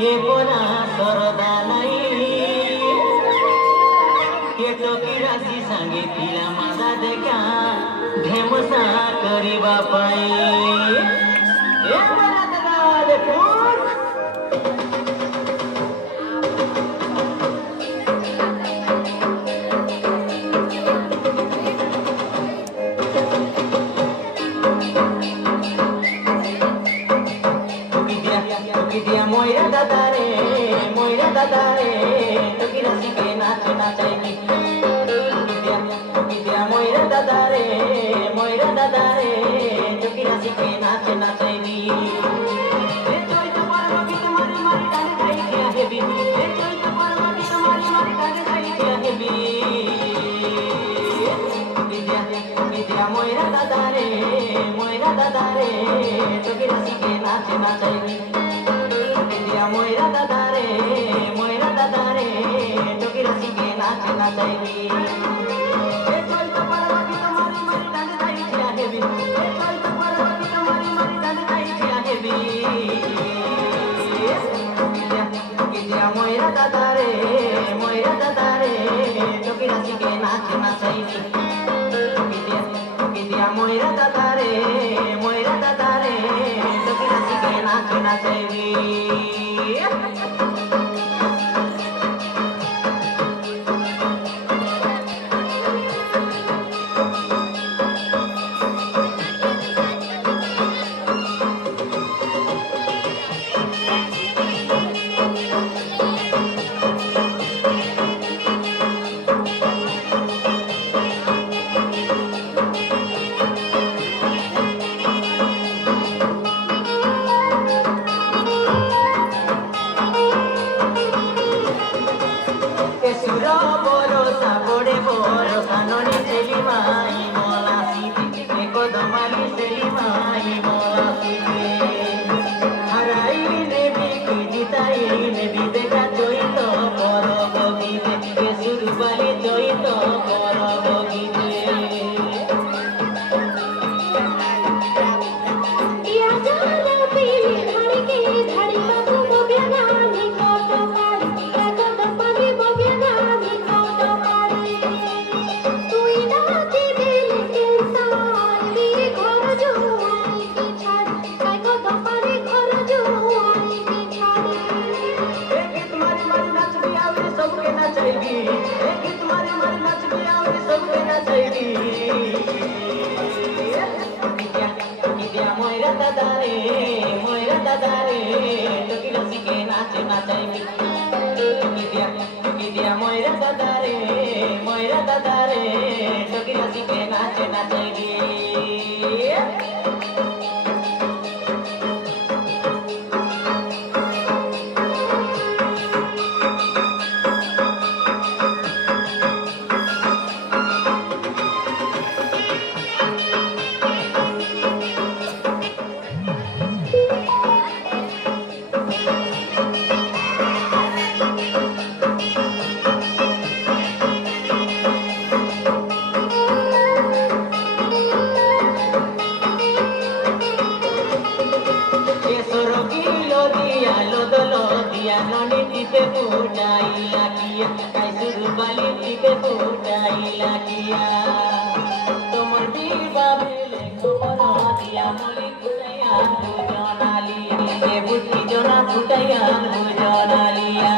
के पोरा सरदा नहीं के टोकीरा सी संगे पिला मादा देखा ढेमसा करिबा पाई ए बरा दादा फूल moira dadare toki rasi ke naach nachai dia moira dadare toki rasi ke naach nachai ni e choi to parma ki tumhari mari dane khai kya hebi e choi to parma ki tumhari mari dane khai kya hebi dia moira dadare toki rasi ke naach nachai ni moira dadare toki rasi ke naach nachai ni e choi to parva ki tumhari mari dane khai kya hebi e choi to parva ki tumhari mari dane khai kya hebi dia moira dadare toki rasi ke naach nachai ni dia moira dadare toki rasi ke naach nachai ni toki rasi ke naach nachai ni toki dia moira dadare toki rasi ke naach nachai ni Kesorokilo dia lodolo dia noni tipe pudai lakia kaisuru bali tipe pudai lakia tomor biba bele komoro dia moli pudaian bujonali e buti jona pudaian bujonalia